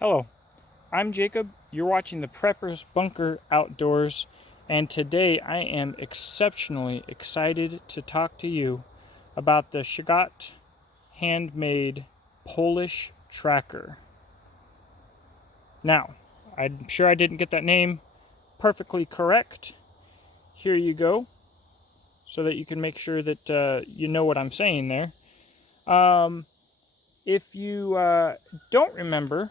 Hello, I'm Jacob. You're watching the Prepper's Bunker Outdoors, and today I am exceptionally excited to talk to you about the Szczegot Handmade Polish Tracker. Now, I'm sure I didn't get that name perfectly correct. Here you go, so that you can make sure that you know what I'm saying there. If you don't remember,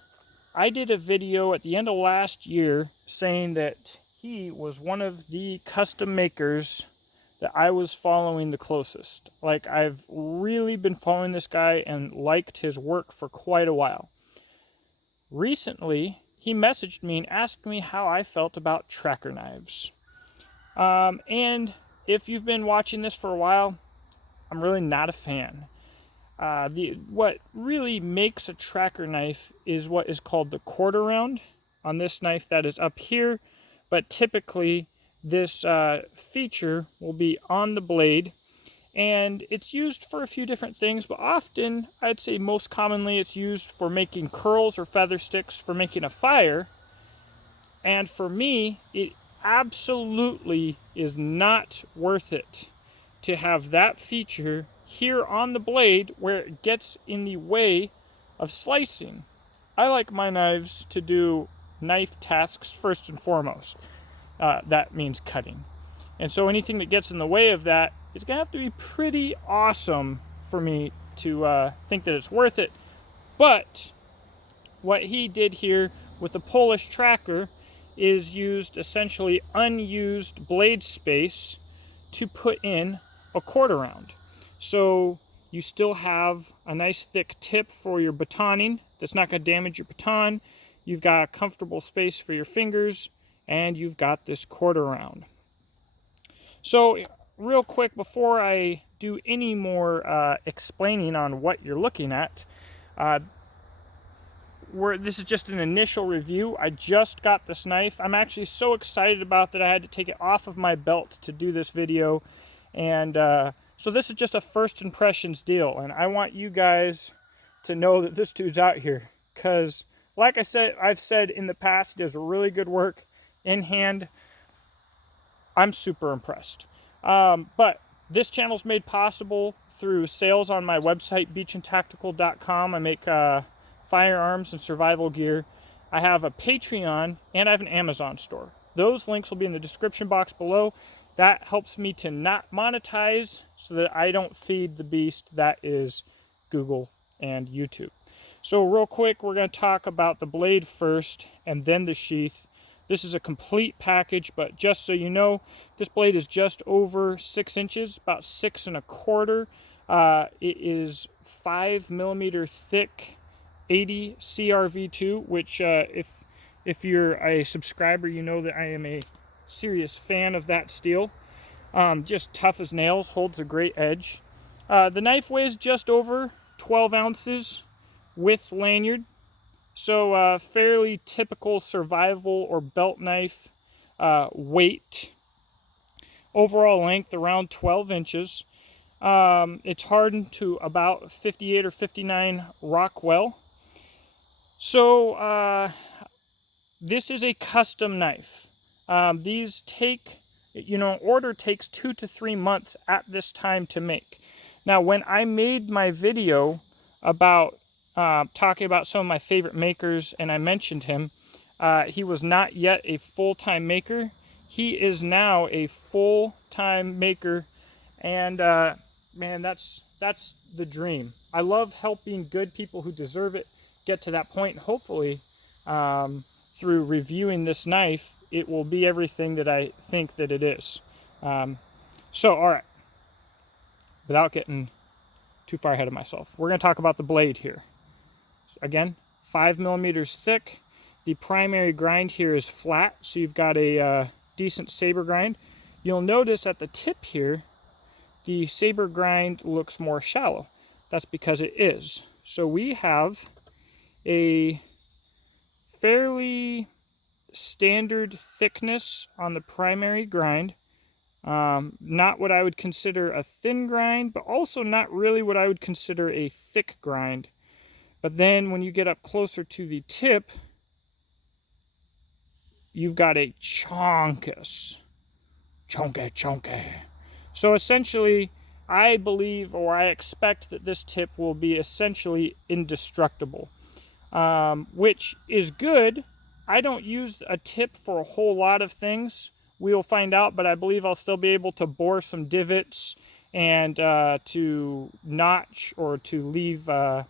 I did a video at the end of last year saying that he was one of the custom makers that I was following the closest. Like, I've really been following this guy and liked his work for quite a while. Recently, he messaged me and asked me how I felt about tracker knives. And if you've been watching this for a while, I'm really not a fan. What really makes a tracker knife is what is called the quarter round. On this knife, that is up here, but typically this feature will be on the blade, and it's used for a few different things, but often, I'd say most commonly, it's used for making curls or feather sticks for making a fire. And for me, it absolutely is not worth it to have that feature here on the blade where it gets in the way of slicing. I like my knives to do knife tasks first and foremost. That means cutting. And so anything that gets in the way of that is going to have to be pretty awesome for me to think that it's worth it. But what he did here with the Polish tracker is used essentially unused blade space to put in a quarter round. So you still have a nice thick tip for your batoning that's not going to damage your baton. You've got a comfortable space for your fingers, and you've got this quarter round. So real quick, before I do any more explaining on what you're looking at, this is just an initial review. I just got this knife. I'm actually so excited about that I had to take it off of my belt to do this video. And so this is just a first impressions deal. And I want you guys to know that this dude's out here. Because like I've said in the past, he does really good work in hand. I'm super impressed. But this channel's made possible through sales on my website, beachandtactical.com. I make firearms and survival gear. I have a Patreon, and I have an Amazon store. Those links will be in the description box below. That helps me to not monetize so that I don't feed the beast that is Google and YouTube. So real quick, we're going to talk about the blade first and then the sheath. This is a complete package, but just so you know, this blade is just over 6 inches, about 6 1/4. It is 5mm thick, 80 CRV2, which if you're a subscriber, you know that I am a serious fan of that steel. Just tough as nails, holds a great edge. The knife weighs just over 12 ounces with lanyard. So fairly typical survival or belt knife weight. Overall length around 12 inches. It's hardened to about 58 or 59 Rockwell. So this is a custom knife. These take, order takes 2 to 3 months at this time to make. Now, when I made my video about talking about some of my favorite makers, and I mentioned him, he was not yet a full-time maker. He is now a full-time maker, and man, that's the dream. I love helping good people who deserve it get to that point. Hopefully, through reviewing this knife, it will be everything that I think that it is. So, all right, without getting too far ahead of myself, we're going to talk about the blade here. Again, 5mm thick. The primary grind here is flat, so you've got a decent saber grind. You'll notice at the tip here, the saber grind looks more shallow. That's because it is. So we have a fairly standard thickness on the primary grind. Not what I would consider a thin grind, but also not really what I would consider a thick grind. But then when you get up closer to the tip, you've got a chonkus. Chonky. So essentially, I believe, or I expect, that this tip will be essentially indestructible, which is good. I don't use a tip for a whole lot of things. We will find out, but I believe I'll still be able to bore some divots and to notch or to leave, to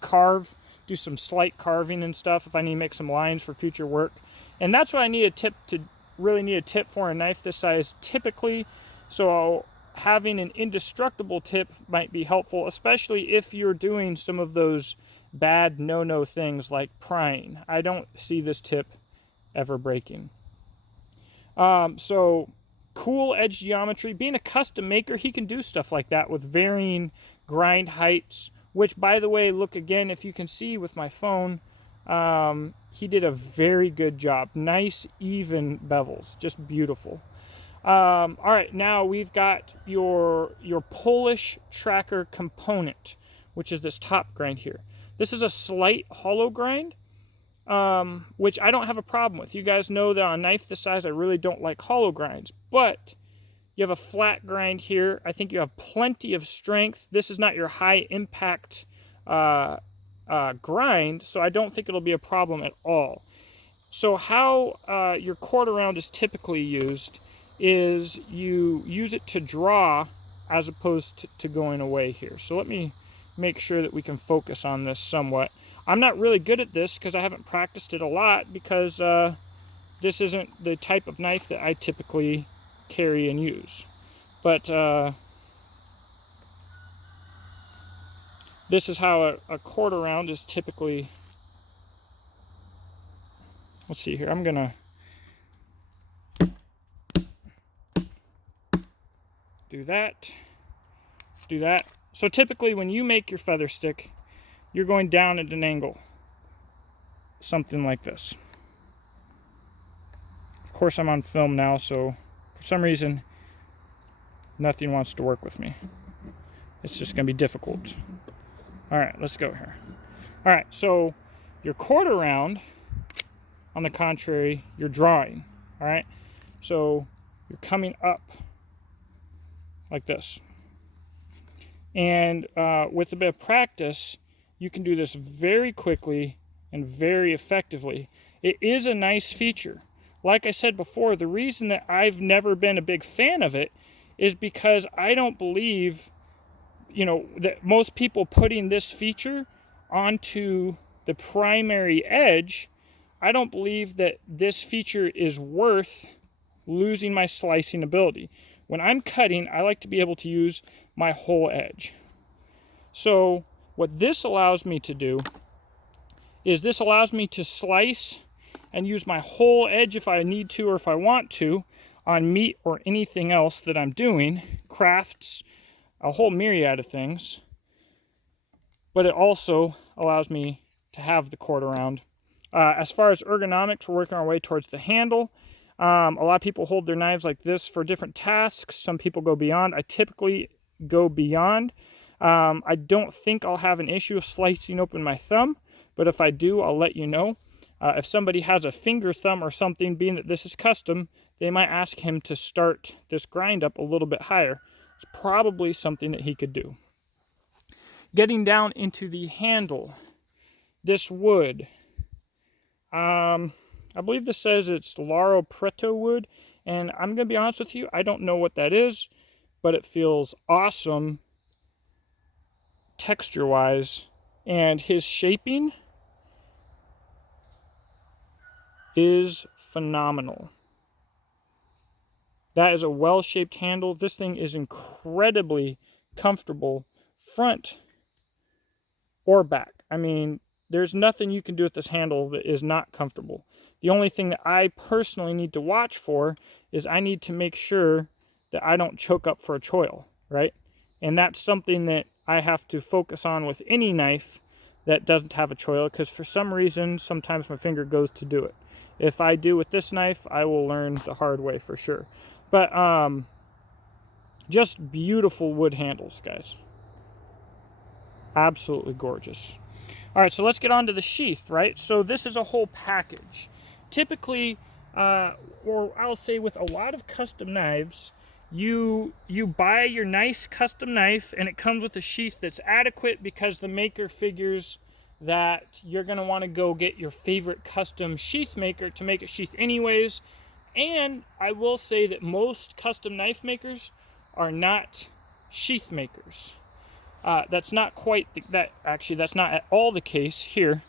carve, do some slight carving and stuff if I need to make some lines for future work. And that's what I need a tip to, really need a tip for a knife this size typically. So having an indestructible tip might be helpful, especially if you're doing some of those bad no-no things like prying. I don't see this tip ever breaking. So cool edge geometry. Being a custom maker, he can do stuff like that with varying grind heights, which, by the way, look again, if you can see with my phone, he did a very good job. Nice, even bevels, just beautiful. All right, now we've got your Polish tracker component, which is this top grind here. This is a slight hollow grind, which I don't have a problem with. You guys know that on a knife this size, I really don't like hollow grinds, but you have a flat grind here. I think you have plenty of strength. This is not your high impact grind, so I don't think it'll be a problem at all. So how your quarter round is typically used is you use it to draw as opposed to going away here. So let me make sure that we can focus on this somewhat. I'm not really good at this because I haven't practiced it a lot, because this isn't the type of knife that I typically carry and use. But this is how a quarter round is typically. Let's see here. I'm gonna do that. Do that. So typically when you make your feather stick, you're going down at an angle, something like this. Of course, I'm on film now, so for some reason, nothing wants to work with me. It's just going to be difficult. All right, let's go here. All right, so your quarter round, on the contrary, you're drawing. All right, so you're coming up like this. And with a bit of practice, you can do this very quickly and very effectively. It is a nice feature. Like I said before, the reason that I've never been a big fan of it is because I don't believe, that most people putting this feature onto the primary edge, I don't believe that this feature is worth losing my slicing ability. When I'm cutting, I like to be able to use my whole edge. So what this allows me to do is this allows me to slice and use my whole edge if I need to or if I want to on meat or anything else that I'm doing, crafts, a whole myriad of things. But it also allows me to have the quarter round. As far as ergonomics, we're working our way towards the handle. A lot of people hold their knives like this for different tasks. Some people go beyond. I typically go beyond. I don't think I'll have an issue of slicing open my thumb, but if I do, I'll let you know. If somebody has a finger thumb or something, being that this is custom, they might ask him to start this grind up a little bit higher. It's probably something that he could do. Getting down into the handle, this wood, I believe this says it's Laro Preto wood, and I'm going to be honest with you, I don't know what that is, but it feels awesome texture-wise, and his shaping is phenomenal. That is a well-shaped handle. This thing is incredibly comfortable front or back. I mean, there's nothing you can do with this handle that is not comfortable. The only thing that I personally need to watch for is I need to make sure that I don't choke up for a choil, right? And that's something that I have to focus on with any knife that doesn't have a choil, because for some reason, sometimes my finger goes to do it. If I do with this knife, I will learn the hard way for sure. But just beautiful wood handles, guys. Absolutely gorgeous. All right, so let's get on to the sheath, right? So this is a whole package. Typically, or I'll say with a lot of custom knives, you buy your nice custom knife and it comes with a sheath that's adequate because the maker figures that you're going to want to go get your favorite custom sheath maker to make a sheath anyways. And I will say that most custom knife makers are not sheath makers. That's not quite actually that's not at all the case here.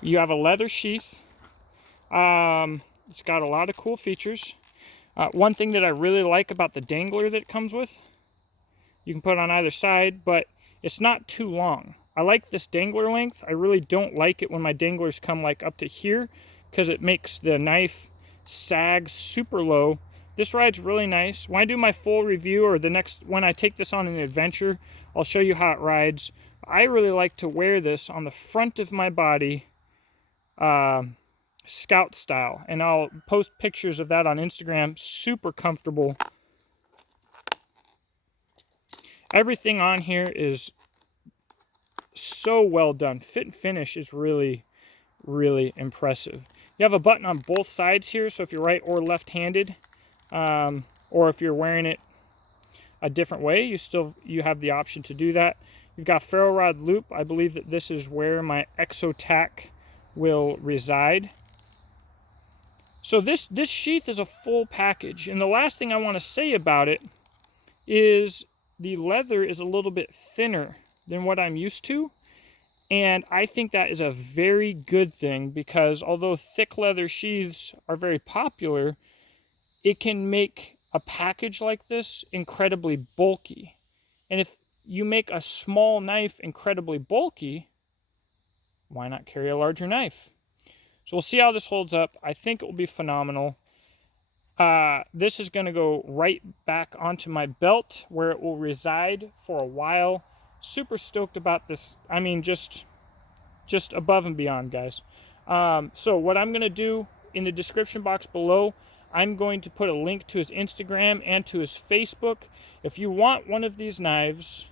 You have a leather sheath. It's got a lot of cool features. One thing that I really like about the dangler that it comes with, you can put it on either side, but it's not too long. I like this dangler length. I really don't like it when my danglers come like up to here because it makes the knife sag super low. This ride's really nice. When I do my full review, or when I take this on an adventure, I'll show you how it rides. I really like to wear this on the front of my body, scout style, and I'll post pictures of that on Instagram. Super comfortable. Everything on here is so well done. Fit and finish is really, really impressive. You have a button on both sides here, so if you're right or left-handed, or if you're wearing it a different way, you have the option to do that. You've got ferro rod loop. I believe that this is where my exotac will reside. So this sheath is a full package, and the last thing I want to say about it is the leather is a little bit thinner than what I'm used to, and I think that is a very good thing because although thick leather sheaths are very popular, it can make a package like this incredibly bulky. And if you make a small knife incredibly bulky, why not carry a larger knife? So we'll see how this holds up. I think it will be phenomenal. This is going to go right back onto my belt where it will reside for a while. Super stoked about this. I mean, just above and beyond, guys. So what I'm going to do in the description box below, I'm going to put a link to his Instagram and to his Facebook. If you want one of these knives,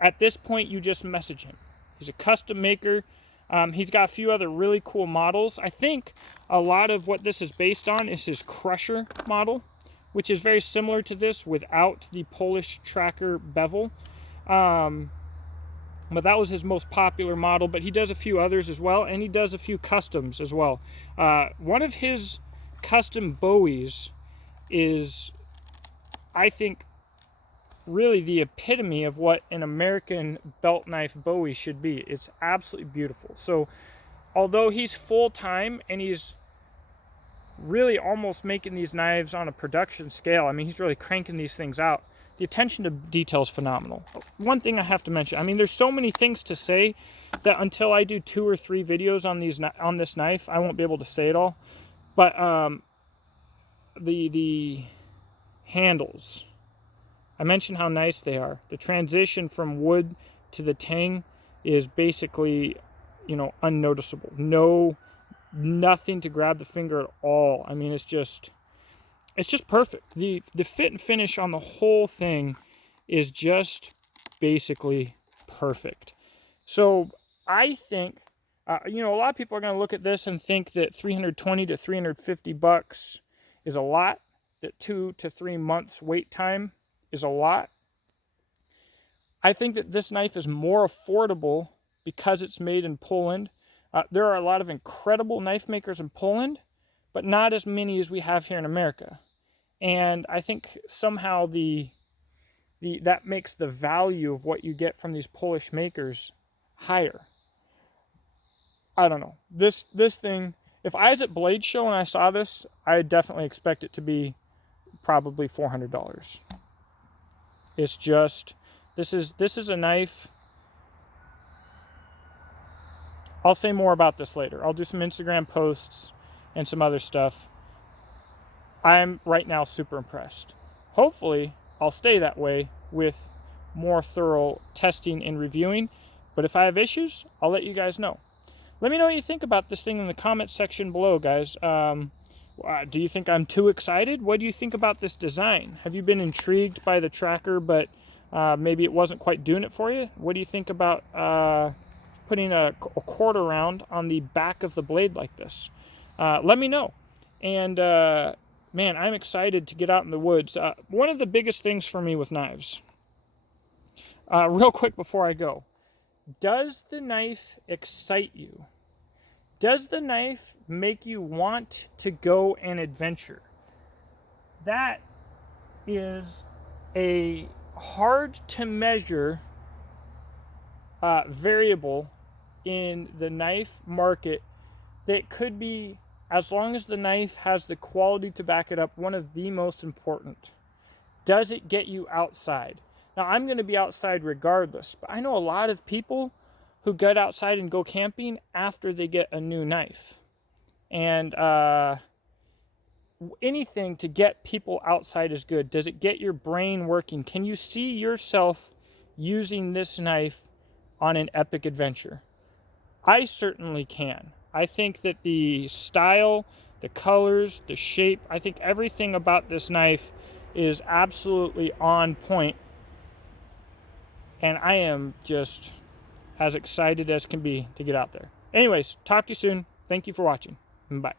at this point you just message him. He's a custom maker. He's got a few other really cool models. I think a lot of what this is based on is his Crusher model, which is very similar to this without the Polish tracker bevel. But that was his most popular model, but he does a few others as well, and he does a few customs as well. One of his custom Bowies is, I think, really the epitome of what an American belt knife Bowie should be. It's absolutely beautiful. So although he's full-time and he's really almost making these knives on a production scale, I mean, he's really cranking these things out, the attention to detail is phenomenal. One thing I have to mention, I mean, there's so many things to say that until I do 2 or 3 videos on this knife, I won't be able to say it all. But the handles, I mentioned how nice they are. The transition from wood to the tang is basically, you know, unnoticeable. Nothing to grab the finger at all. I mean, it's just perfect. The fit and finish on the whole thing is just basically perfect. So I think, you know, a lot of people are going to look at this and think that $320 to $350 is a lot, that 2 to 3 months wait time is a lot. I think that this knife is more affordable because it's made in Poland. There are a lot of incredible knife makers in Poland, but not as many as we have here in America. And I think somehow that makes the value of what you get from these Polish makers higher. I don't know. This thing, if I was at Blade Show and I saw this, I'd definitely expect it to be probably $400. It's just, this is a knife. I'll say more about this later. I'll do some Instagram posts and some other stuff. I'm right now super impressed. Hopefully, I'll stay that way with more thorough testing and reviewing. But if I have issues, I'll let you guys know. Let me know what you think about this thing in the comment section below, guys. Do you think I'm too excited? What do you think about this design? Have you been intrigued by the tracker but Maybe it wasn't quite doing it for you. What do you think about putting a quarter round on the back of the blade like this? Let me know. And man, I'm excited to get out in the woods. One of the biggest things for me with knives, real quick before I go, does the knife excite you? Does the knife make you want to go and adventure? That is a hard to measure variable in the knife market that could be, as long as the knife has the quality to back it up, one of the most important. Does it get you outside? Now, I'm going to be outside regardless, but I know a lot of people who get outside and go camping after they get a new knife. And anything to get people outside is good. Does it get your brain working? Can you see yourself using this knife on an epic adventure? I certainly can. I think that the style, the colors, the shape, I think everything about this knife is absolutely on point. And I am just as excited as can be to get out there. Anyways, talk to you soon. Thank you for watching. Bye.